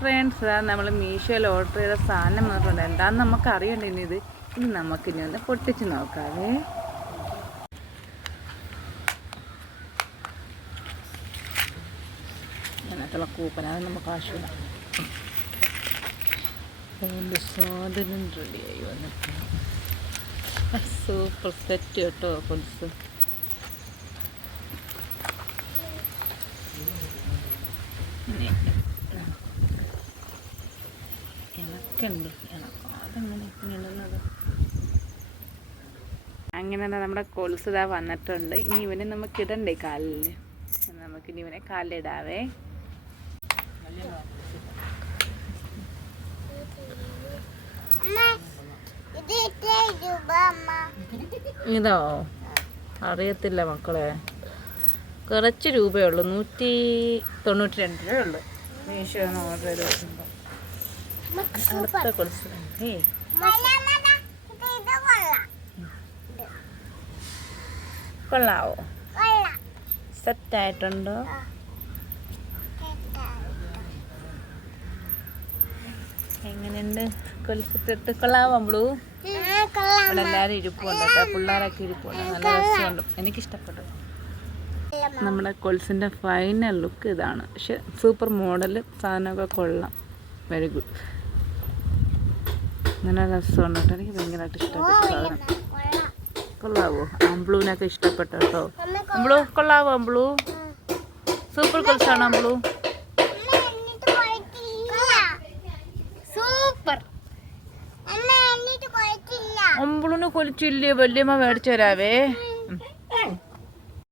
Friends നമ്മൾ മീഷോയിൽ order ചെയ്ത സാധനം വന്നിട്ടുണ്ട് എന്താണെന്ന് നമുക്ക് അറിയണ്ട ഇനി ഇത്. ഇനി നമുക്ക് ഇനി ഒന്ന് പൊട്ടിച്ച് നോക്കാവേ. അങ്ങനത്തുള്ള കൂപ്പൻ അത് നമുക്ക് ആവശ്യമില്ല. അതിന്റെ സാധനം റെഡിയായി വന്നിട്ട്. സൂപ്പർ സെറ്റ് കേട്ടോ കൊലുസ് ഇനി ഇണക്കാതെങ്ങനെ ഇടുന്നത് അങ്ങനെ നമ്മുടെ കൊലുസുത വന്നിട്ടുണ്ട്. ഇനി ഇവനെ നമുക്ക് ഇടണ്ടേ കാലിൽ നമുക്ക് ഇനി ഇവനെ കാലിലിടാവേ. ഇതോ? അറിയത്തില്ല മക്കളെ. കുറച്ച് രൂപയേ ഉള്ളൂ. നൂറ്റി തൊണ്ണൂറ്റി രണ്ട് രൂപയേ ഉള്ളൂ. മീഷോ ഓർഡർ ചെയ്ത് വെക്കുമ്പോൾ അടുത്ത കൊലുസ് ഏയ്. കൊള്ളാവോ? സെറ്റായിട്ടുണ്ടോ? എങ്ങനെയുണ്ട്? കൊലുസിട്ടിട്ട് കൊള്ളാവോ നമ്മളൂ? ഇവിടെ എല്ലാവരും ഇരിപ്പുണ്ട് കേട്ടോ. പിള്ളേരൊക്കെ ഇരിപ്പുണ്ട്. നല്ല രസമുണ്ട്. എനിക്കിഷ്ടപ്പെട്ടു. നമ്മുടെ കൊൽസിന്റെ ഫൈനൽ ലുക്ക് ഇതാണ്. പക്ഷെ സൂപ്പർ മോഡൽ സാധനമൊക്കെ കൊള്ളാം. വെരി ഗുഡ് നല്ല രസമുണ്ട്. കേട്ടോ എനിക്ക് ഭയങ്കരമായിട്ട് ഇഷ്ടപ്പെട്ട സാധനം. കൊള്ളാവോ? അമ്പ്ലൂവിനൊക്കെ ഇഷ്ടപ്പെട്ടു കേട്ടോ. അമ്പ്ലൂ കൊള്ളാവോ അമ്പ്ലൂ സൂപ്പർ കൊൽസാണോ അമ്പ്ലൂ അമ്പ്ലൂന് കൊലിച്ചില്ലേ വല്യമ്മ മേടിച്ചു തരാവേ.